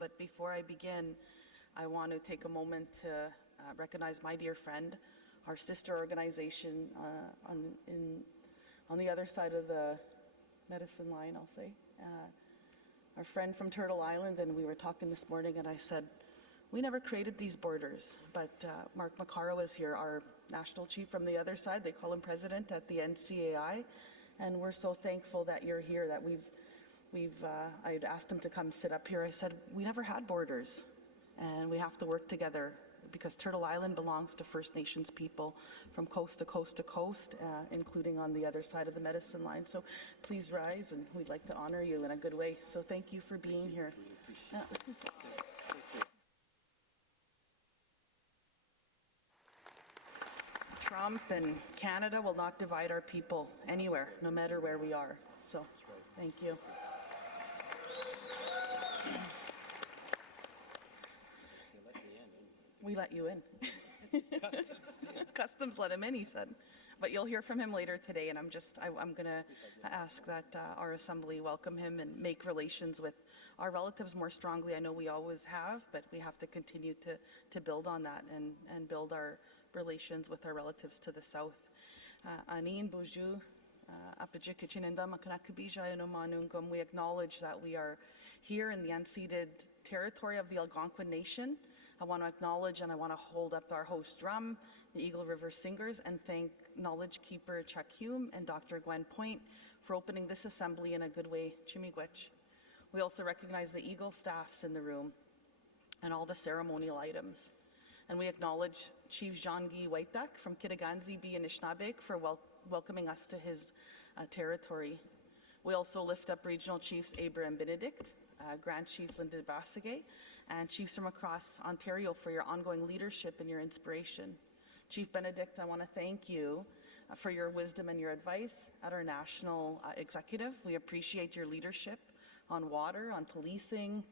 But before I begin, I want to take a moment to recognize my dear friend, our sister organization on the other side of the medicine line, I'll say. Our friend from Turtle Island, and we were talking this morning, and I said, we never created these borders, but Mark Macaro is here, our national chief from the other side. They call him president at the NCAI, and we're so thankful that you're here, that I'd asked him to come sit up here. I said, we never had borders, and we have to work together because Turtle Island belongs to First Nations people from coast to coast to coast, including on the other side of the medicine line. So please rise, and we'd like to honor you in a good way. So thank you for being here. Trump and Canada will not divide our people anywhere, no matter where we are. So thank you. We let you in. Customs let him in, he said. But you'll hear from him later today, and I'm going to ask that our assembly welcome him and make relations with our relatives more strongly. I know we always have, but we have to continue to build on that and build our relations with our relatives to the south. We acknowledge that we are here in the unceded territory of the Algonquin Nation. I want to acknowledge and I want to hold up our host drum, the Eagle River Singers, and thank Knowledge Keeper Chuck Hume and Dr. Gwen Point for opening this assembly in a good way. Chimigwech. We also recognize the Eagle staffs in the room and all the ceremonial items. And we acknowledge Chief Jean-Guy Whiteduck from Kitiganzi B. Anishinaabeg for welcoming us to his territory. We also lift up Regional Chiefs Abraham Benedict, Grand Chief Linda Basagay, and Chiefs from across Ontario for your ongoing leadership and your inspiration. Chief Benedict, I want to thank you for your wisdom and your advice at our national executive. We appreciate your leadership on water, on policing,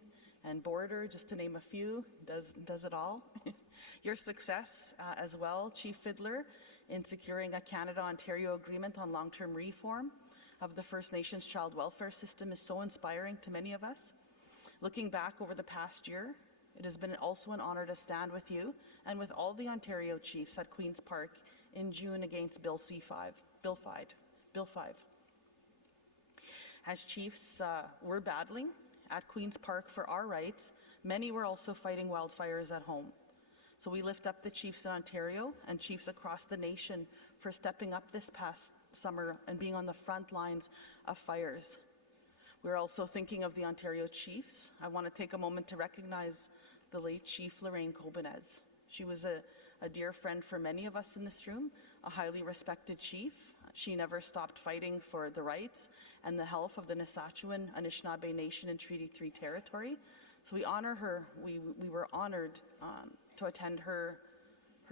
and border, just to name a few, does it all. Your success as well, Chief Fiddler, in securing a Canada-Ontario agreement on long-term reform of the First Nations child welfare system is so inspiring to many of us. Looking back over the past year, it has been also an honor to stand with you and with all the Ontario chiefs at Queen's Park in June against Bill 5. As chiefs were battling at Queen's Park for our rights, many were also fighting wildfires at home. So we lift up the chiefs in Ontario and chiefs across the nation for stepping up this past summer and being on the front lines of fires. We're also thinking of the Ontario chiefs. I want to take a moment to recognize the late Chief Lorraine Kobanez. She was a dear friend for many of us in this room, a highly respected chief. She never stopped fighting for the rights and the health of the Nisatsuan Anishinaabe Nation in Treaty 3 territory. So we honor her. We were honored to attend her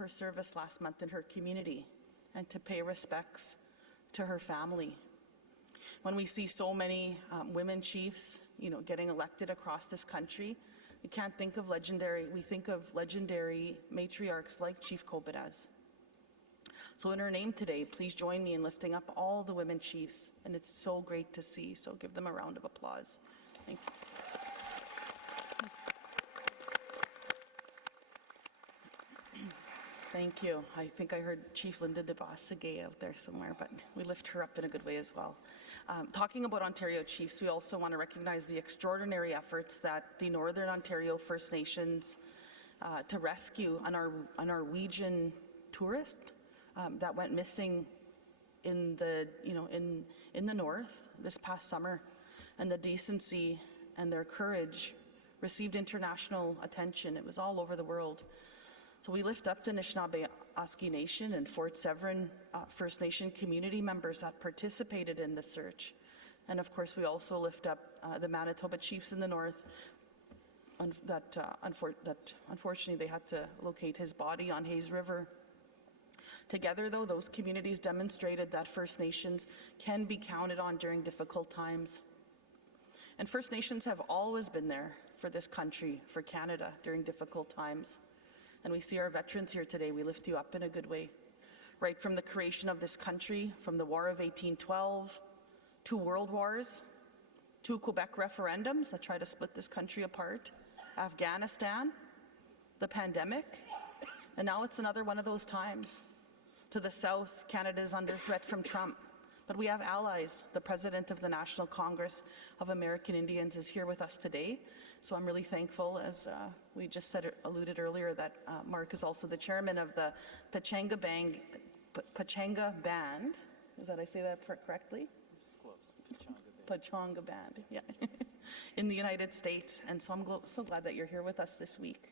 service last month in her community and to pay respects to her family. When we see so many women chiefs, getting elected across this country, we can't think of we think of legendary matriarchs like Chief Kobanez. So in her name today, please join me in lifting up all the women chiefs, and it's so great to see, so give them a round of applause. Thank you. Thank you. I think I heard Chief Linda Basagay out there somewhere, but we lift her up in a good way as well. Talking about Ontario chiefs, we also want to recognize the extraordinary efforts that the Northern Ontario First Nations to rescue a Norwegian tourist that went missing in the north this past summer, and the decency and their courage received international attention. It was all over the world. So we lift up the Anishinaabe Oski Nation and Fort Severn First Nation community members that participated in the search. And of course, we also lift up the Manitoba chiefs in the north that unfortunately they had to locate his body on Hayes River. Together, though, those communities demonstrated that First Nations can be counted on during difficult times. And First Nations have always been there for this country, for Canada, during difficult times. And we see our veterans here today. We lift you up in a good way. Right from the creation of this country, from the War of 1812, 2 world wars, 2 Quebec referendums that try to split this country apart, Afghanistan, the pandemic, and now it's another one of those times. To the south, Canada is under threat from Trump, but we have allies. The President of the National Congress of American Indians is here with us today, so I'm really thankful, as we just alluded earlier, that Mark is also the chairman of the Pechanga Band. Is that, I say that correctly? It's close. Pechanga Band. Pechanga Band, yeah, in the United States. And so I'm so glad that you're here with us this week.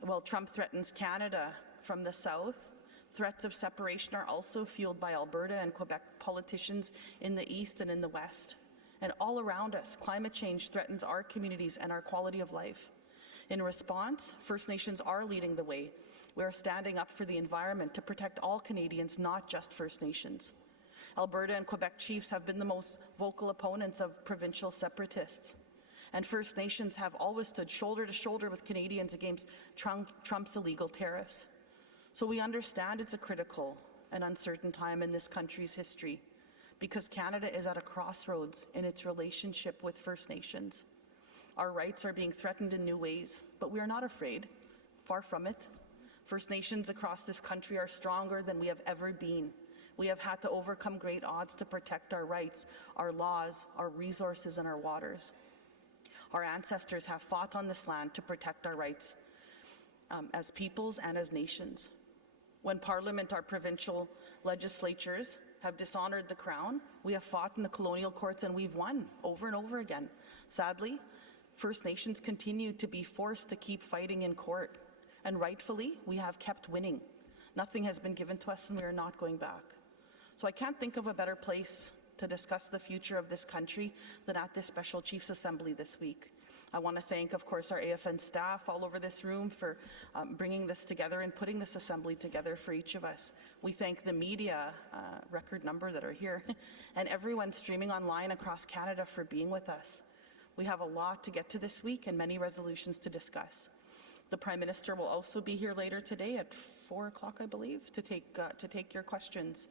While Trump threatens Canada from the south, threats of separation are also fueled by Alberta and Quebec politicians in the east and in the west. And all around us, climate change threatens our communities and our quality of life. In response, First Nations are leading the way. We are standing up for the environment to protect all Canadians, not just First Nations. Alberta and Quebec chiefs have been the most vocal opponents of provincial separatists. And First Nations have always stood shoulder to shoulder with Canadians against Trump's illegal tariffs. So we understand it's a critical and uncertain time in this country's history, because Canada is at a crossroads in its relationship with First Nations. Our rights are being threatened in new ways, but we are not afraid. Far from it. First Nations across this country are stronger than we have ever been. We have had to overcome great odds to protect our rights, our laws, our resources, and our waters. Our ancestors have fought on this land to protect our rights as peoples and as nations. When Parliament, our provincial legislatures, have dishonored the Crown, we have fought in the colonial courts and we've won over and over again. Sadly, First Nations continue to be forced to keep fighting in court, and rightfully, we have kept winning. Nothing has been given to us and we are not going back. So I can't think of a better place to discuss the future of this country than at this Special Chiefs Assembly this week. I want to thank, of course, our AFN staff all over this room for bringing this together and putting this assembly together for each of us. We thank the media, record number that are here, and everyone streaming online across Canada for being with us. We have a lot to get to this week and many resolutions to discuss. The Prime Minister will also be here later today at 4 o'clock, I believe, to take your questions.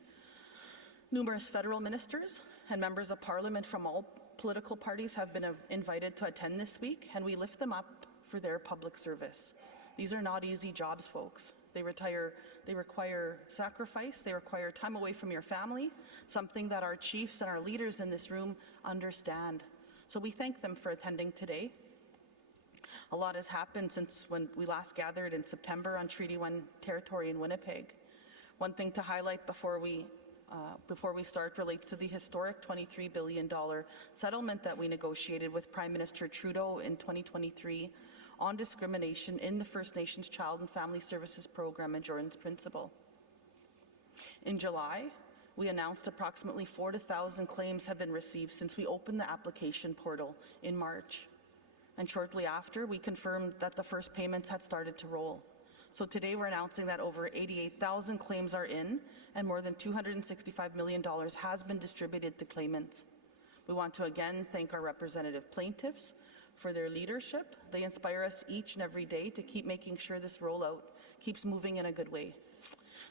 Numerous federal ministers and members of Parliament from all political parties have been invited to attend this week, and we lift them up for their public service. These are not easy jobs, folks. They require sacrifice, they require time away from your family, something that our chiefs and our leaders in this room understand. So we thank them for attending today. A lot has happened since when we last gathered in September on Treaty 1 territory in Winnipeg. One thing to highlight before we start relates to the historic $23 billion settlement that we negotiated with Prime Minister Trudeau in 2023 on discrimination in the First Nations Child and Family Services Program and Jordan's Principle. In July, we announced approximately 4,000 claims have been received since we opened the application portal in March. And shortly after, we confirmed that the first payments had started to roll. So today we're announcing that over 88,000 claims are in, and more than $265 million has been distributed to claimants. We want to again thank our representative plaintiffs for their leadership. They inspire us each and every day to keep making sure this rollout keeps moving in a good way.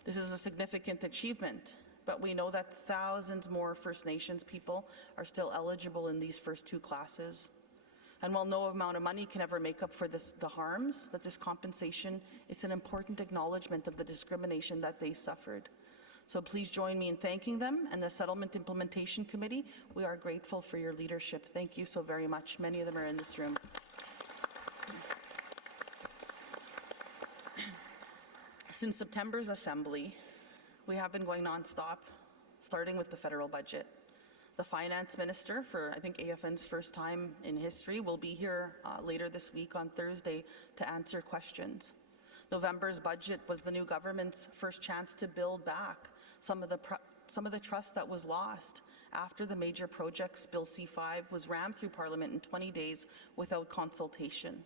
This is a significant achievement, but we know that thousands more First Nations people are still eligible in these first two classes. And while no amount of money can ever make up for the harms, that this compensation, it's an important acknowledgement of the discrimination that they suffered. So please join me in thanking them and the Settlement Implementation Committee. We are grateful for your leadership. Thank you so very much. Many of them are in this room. Since September's assembly, we have been going nonstop, starting with the federal budget. The Finance Minister, for I think AFN's first time in history, will be here later this week on Thursday to answer questions. November's budget was the new government's first chance to build back some of the trust that was lost after the major projects Bill C-5 was rammed through Parliament in 20 days without consultation.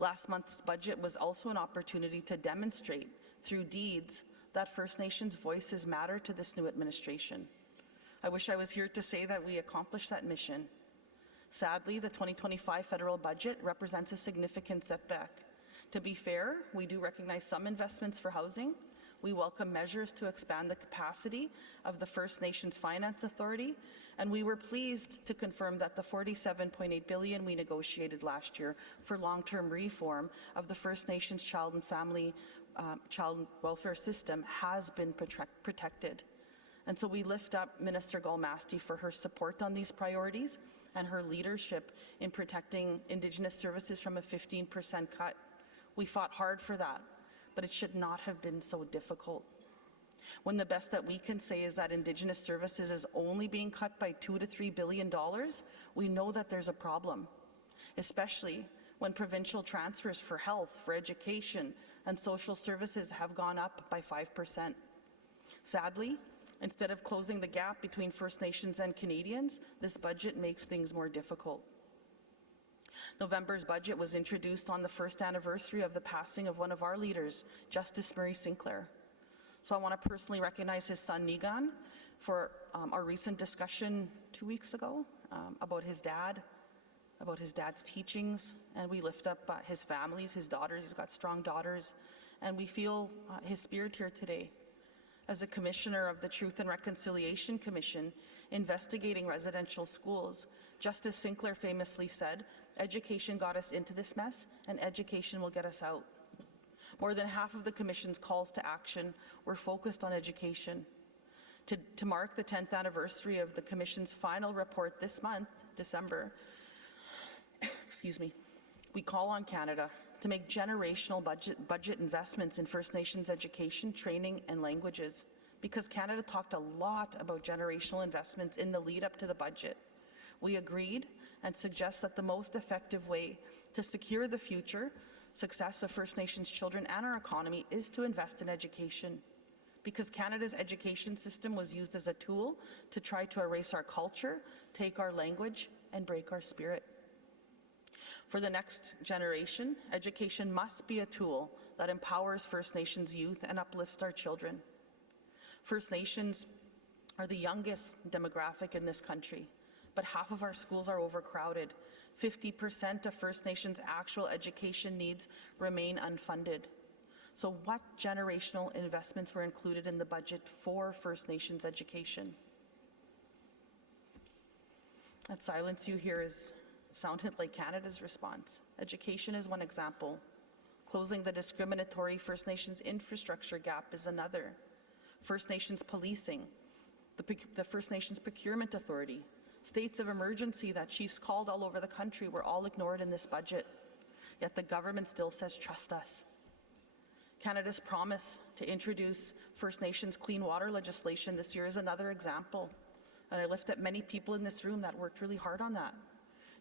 Last month's budget was also an opportunity to demonstrate through deeds that First Nations voices matter to this new administration. I wish I was here to say that we accomplished that mission. Sadly, the 2025 federal budget represents a significant setback. To be fair, we do recognize some investments for housing. We welcome measures to expand the capacity of the First Nations Finance Authority, and we were pleased to confirm that the $47.8 billion we negotiated last year for long-term reform of the First Nations child and family child welfare system has been protected. And so we lift up Minister Galmasti for her support on these priorities and her leadership in protecting Indigenous services from a 15% cut. We fought hard for that, but it should not have been so difficult. When the best that we can say is that Indigenous services is only being cut by $2 to $3 billion, we know that there's a problem, especially when provincial transfers for health, for education, and social services have gone up by 5%. Sadly, instead of closing the gap between First Nations and Canadians, this budget makes things more difficult. November's budget was introduced on the first anniversary of the passing of one of our leaders, Justice Murray Sinclair. So I want to personally recognize his son, Nigan, for our recent discussion 2 weeks ago about his dad's teachings, and we lift up his families, his daughters. He's got strong daughters, and we feel his spirit here today. As a commissioner of the Truth and Reconciliation Commission investigating residential schools, Justice Sinclair famously said, "Education got us into this mess, and education will get us out." More than half of the Commission's calls to action were focused on education. To mark the 10th anniversary of the Commission's final report this month, December, we call on Canada to make generational budget investments in First Nations education, training, and languages, because Canada talked a lot about generational investments in the lead up to the budget. We agreed and suggest that the most effective way to secure the future success of First Nations children and our economy is to invest in education, because Canada's education system was used as a tool to try to erase our culture, take our language, and break our spirit. For the next generation, education must be a tool that empowers First Nations youth and uplifts our children. First Nations are the youngest demographic in this country, but half of our schools are overcrowded. 50% of First Nations' actual education needs remain unfunded. So what generational investments were included in the budget for First Nations education? That silence you hear sounded like Canada's response. Education is one example. Closing the discriminatory First Nations infrastructure gap is another. First Nations policing, the First Nations Procurement Authority, states of emergency that chiefs called all over the country were all ignored in this budget. Yet the government still says, "Trust us." Canada's promise to introduce First Nations clean water legislation this year is another example. And I lift up many people in this room that worked really hard on that.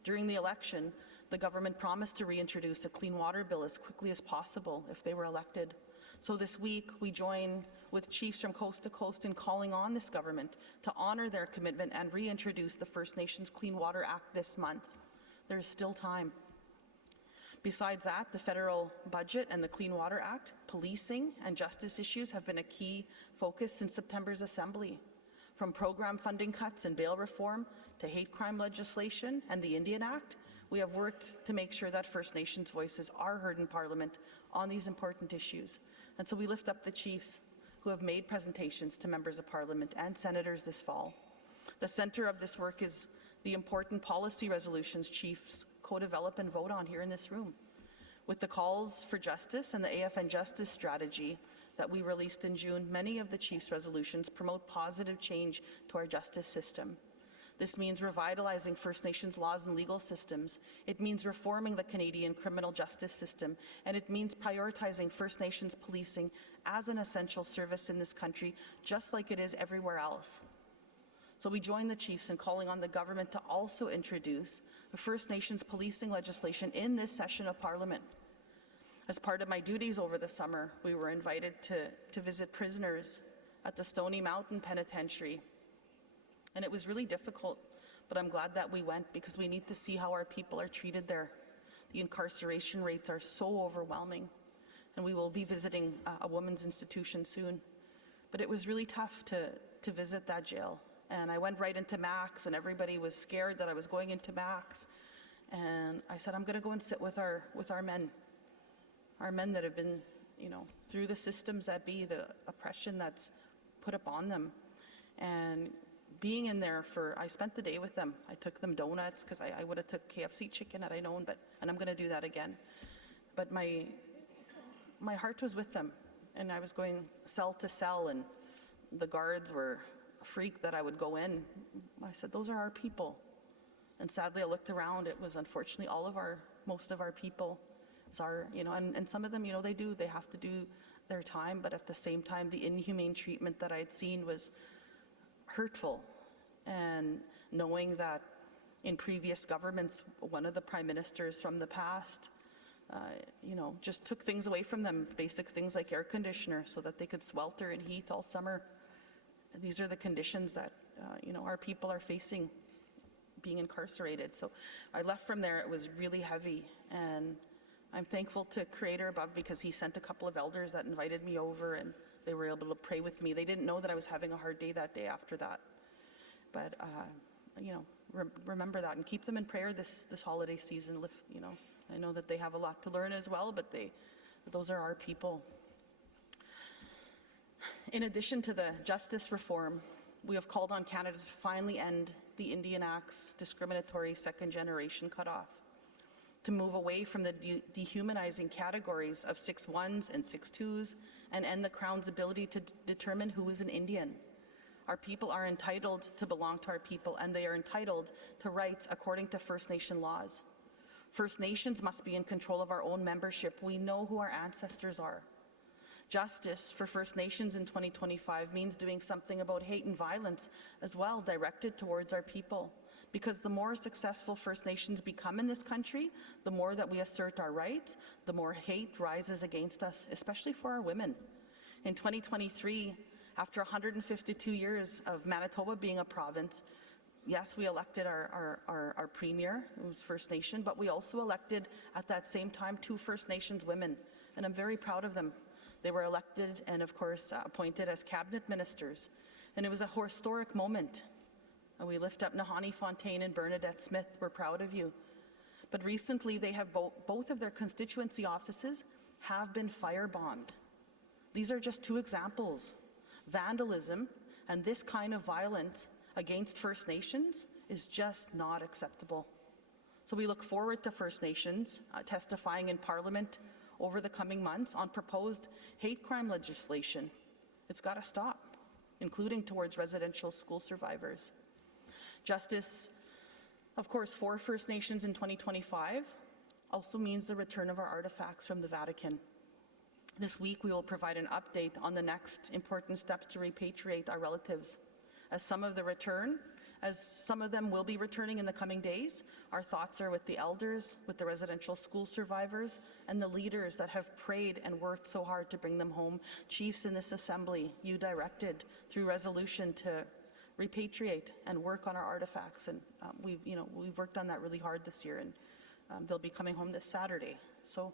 During the election, the government promised to reintroduce a clean water bill as quickly as possible if they were elected. So this week, we join with chiefs from coast to coast in calling on this government to honor their commitment and reintroduce the First Nations Clean Water Act this month. There is still time. Besides that, the federal budget and the Clean Water Act, policing and justice issues have been a key focus since September's Assembly. From program funding cuts and bail reform to hate crime legislation and the Indian Act, we have worked to make sure that First Nations voices are heard in Parliament on these important issues. And so we lift up the chiefs who have made presentations to members of Parliament and senators this fall. The center of this work is the important policy resolutions chiefs co-develop and vote on here in this room. With the calls for justice and the AFN Justice Strategy that we released in June, many of the chiefs' resolutions promote positive change to our justice system. This means revitalizing First Nations laws and legal systems. It means reforming the Canadian criminal justice system, and it means prioritizing First Nations policing as an essential service in this country, just like it is everywhere else. So we join the chiefs in calling on the government to also introduce the First Nations policing legislation in this session of Parliament. As part of my duties over the summer, we were invited to visit prisoners at the Stony Mountain Penitentiary. And it was really difficult, but I'm glad that we went because we need to see how our people are treated there. The incarceration rates are so overwhelming, and we will be visiting a women's institution soon. But it was really tough to visit that jail. And I went right into Max, and everybody was scared that I was going into Max. And I said, I'm going to go and sit with our men that have been through the systems that be, the oppression that's put upon them. And being in there I spent the day with them. I took them donuts because I would have took KFC chicken had I known, and I'm going to do that again. But my heart was with them, and I was going cell to cell, and the guards were freaked that I would go in. I said, those are our people. And sadly, I looked around. It was unfortunately most of our people. It was and some of them, they have to do their time, but at the same time, the inhumane treatment that I'd seen was hurtful. And knowing that in previous governments, one of the prime ministers from the past, just took things away from them, basic things like air conditioner, so that they could swelter in heat all summer. These are the conditions that, our people are facing being incarcerated. So I left from there, it was really heavy, and I'm thankful to Creator above because he sent a couple of elders that invited me over, and they were able to pray with me. They didn't know that I was having a hard day that day after that. But, remember that and keep them in prayer this holiday season. I know that they have a lot to learn as well, but those are our people. In addition to the justice reform, we have called on Canada to finally end the Indian Act's discriminatory second-generation cutoff, to move away from the dehumanizing categories of 6-1s and 6-2s, and end the Crown's ability to determine who is an Indian. Our people are entitled to belong to our people, and they are entitled to rights according to First Nation laws. First Nations must be in control of our own membership. We know who our ancestors are. Justice for First Nations in 2025 means doing something about hate and violence as well, directed towards our people. Because the more successful First Nations become in this country, the more that we assert our rights, the more hate rises against us, especially for our women. In 2023, after 152 years of Manitoba being a province, yes, we elected our premier, who was First Nation, but we also elected at that same time 2 First Nations women, and I'm very proud of them. They were elected and, of course, appointed as cabinet ministers, and it was a historic moment. And we lift up Nahani Fontaine and Bernadette Smith. We're proud of you. But recently, they have both of their constituency offices have been firebombed. These are just 2 examples. Vandalism and this kind of violence against First Nations is just not acceptable. So we look forward to First Nations testifying in Parliament over the coming months on proposed hate crime legislation. It's got to stop, including towards residential school survivors. Justice, of course, for First Nations in 2025 also means the return of our artifacts from the Vatican. This week, we will provide an update on the next important steps to repatriate our relatives. As some of them will be returning in the coming days, our thoughts are with the elders, with the residential school survivors, and the leaders that have prayed and worked so hard to bring them home. Chiefs in this assembly, you directed through resolution to repatriate and work on our artifacts, and we've worked on that really hard this year, and they'll be coming home this Saturday. So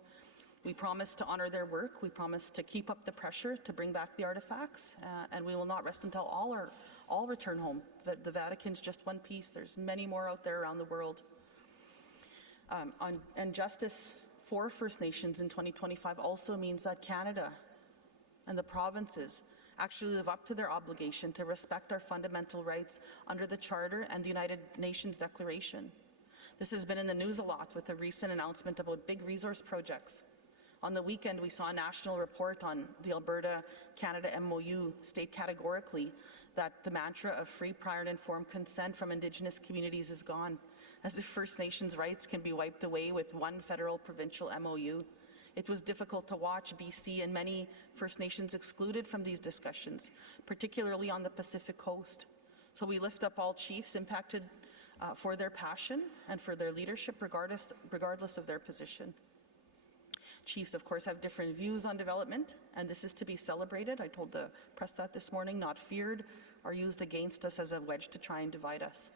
we promise to honor their work. We promise to keep up the pressure to bring back the artifacts, and we will not rest until all return home. The Vatican's just one piece. There's many more out there around the world. And justice for First Nations in 2025 also means that Canada and the provinces actually live up to their obligation to respect our fundamental rights under the Charter and the United Nations Declaration. This has been in the news a lot with the recent announcement about big resource projects. On the weekend, we saw a national report on the Alberta-Canada MOU state categorically that the mantra of free, prior, and informed consent from Indigenous communities is gone, as if First Nations rights can be wiped away with one federal-provincial MOU. It was difficult to watch BC and many First Nations excluded from these discussions, particularly on the Pacific Coast. So we lift up all chiefs impacted for their passion and for their leadership, regardless of their position. Chiefs, of course, have different views on development, and this is to be celebrated. I told the press that this morning, not feared or used against us as a wedge to try and divide us.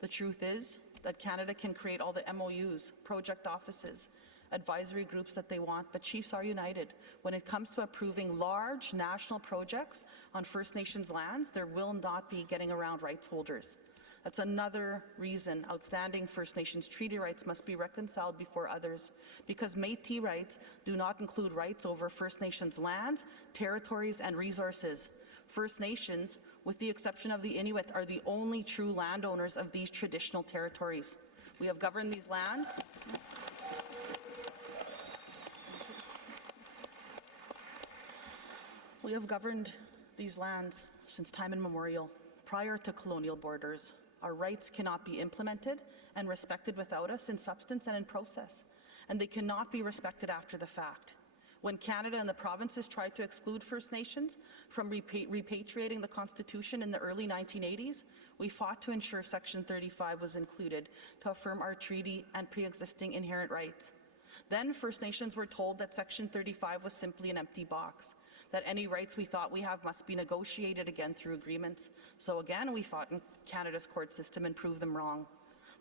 The truth is that Canada can create all the MOUs, project offices, advisory groups that they want, but chiefs are united. When it comes to approving large national projects on First Nations lands, there will not be getting around rights holders. That's another reason outstanding First Nations treaty rights must be reconciled before others, because Métis rights do not include rights over First Nations lands, territories, and resources. First Nations, with the exception of the Inuit, are the only true landowners of these traditional territories. We have governed these lands. We have governed these lands since time immemorial, prior to colonial borders. Our rights cannot be implemented and respected without us in substance and in process, and they cannot be respected after the fact. When Canada and the provinces tried to exclude First Nations from repatriating the Constitution in the early 1980s, we fought to ensure Section 35 was included to affirm our treaty and pre-existing inherent rights. Then First Nations were told that Section 35 was simply an empty box, that any rights we thought we have must be negotiated again through agreements. So again, we fought in Canada's court system and proved them wrong.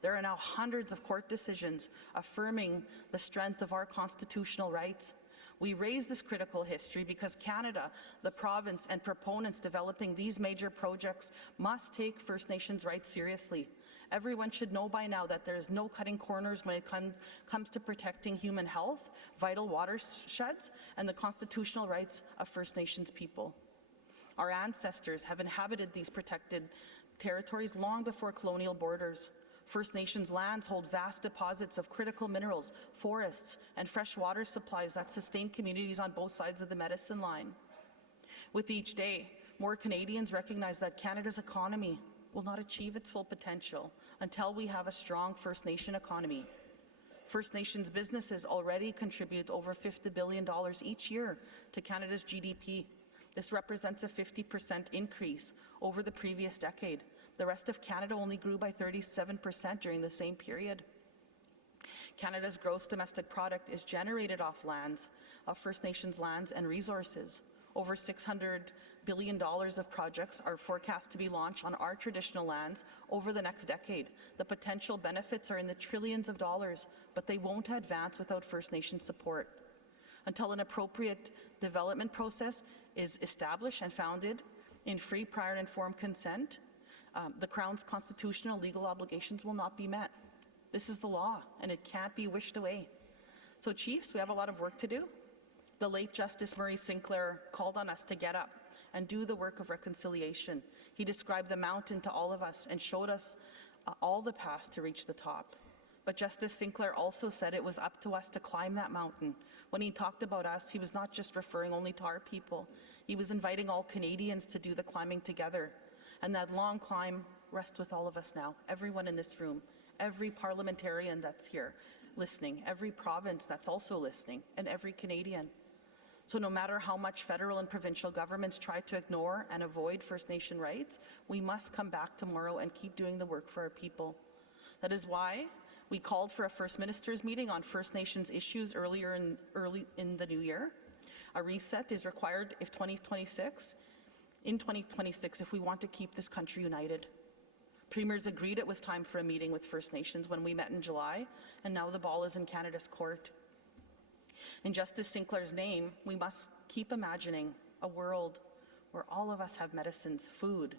There are now hundreds of court decisions affirming the strength of our constitutional rights. We raise this critical history because Canada, the province, and proponents developing these major projects must take First Nations rights seriously. Everyone should know by now that there is no cutting corners when it comes to protecting human health, vital watersheds, and the constitutional rights of First Nations people. Our ancestors have inhabited these protected territories long before colonial borders. First Nations lands hold vast deposits of critical minerals, forests, and fresh water supplies that sustain communities on both sides of the medicine line. With each day, more Canadians recognize that Canada's economy will not achieve its full potential until we have a strong First Nation economy. First Nations businesses already contribute over $50 billion each year to Canada's GDP. This represents a 50% increase over the previous decade. The rest of Canada only grew by 37% during the same period. Canada's gross domestic product is generated off lands, of First Nations lands and resources. Over $600 billion of projects are forecast to be launched on our traditional lands over the next decade. The potential benefits are in the trillions of dollars, but they won't advance without First Nation support. Until an appropriate development process is established and founded in free, prior, and informed consent, the Crown's constitutional legal obligations will not be met. This is the law, and it can't be wished away. So, Chiefs, we have a lot of work to do. The late Justice Murray Sinclair called on us to get up and do the work of reconciliation. He described the mountain to all of us and showed us all the path to reach the top. But Justice Sinclair also said it was up to us to climb that mountain. When he talked about us, he was not just referring only to our people. He was inviting all Canadians to do the climbing together. And that long climb rests with all of us now, everyone in this room, every parliamentarian that's here listening, every province that's also listening, and every Canadian. So no matter how much federal and provincial governments try to ignore and avoid First Nation rights, we must come back tomorrow and keep doing the work for our people. That is why we called for a First Ministers meeting on First Nations issues early in the new year. A reset is required in 2026 if we want to keep this country united. Premiers agreed it was time for a meeting with First Nations when we met in July, and now the ball is in Canada's court. In Justice Sinclair's name, we must keep imagining a world where all of us have medicines, food,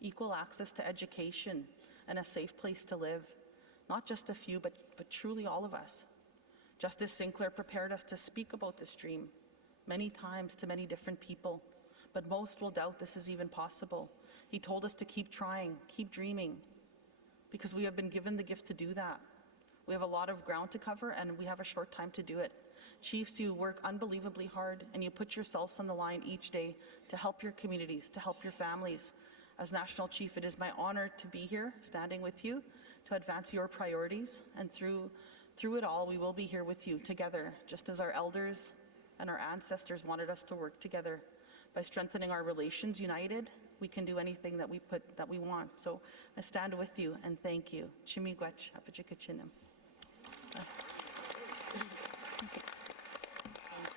equal access to education, and a safe place to live. Not just a few, but truly all of us. Justice Sinclair prepared us to speak about this dream many times to many different people, but most will doubt this is even possible. He told us to keep trying, keep dreaming, because we have been given the gift to do that. We have a lot of ground to cover, and we have a short time to do it. Chiefs, you work unbelievably hard, and you put yourselves on the line each day to help your communities, to help your families. As National Chief, it is my honor to be here, standing with you, to advance your priorities, and through it all, we will be here with you together, just as our elders and our ancestors wanted us to work together. By strengthening our relations united, we can do anything that we want. So I stand with you and thank you. Chimigwech, apachikachinam.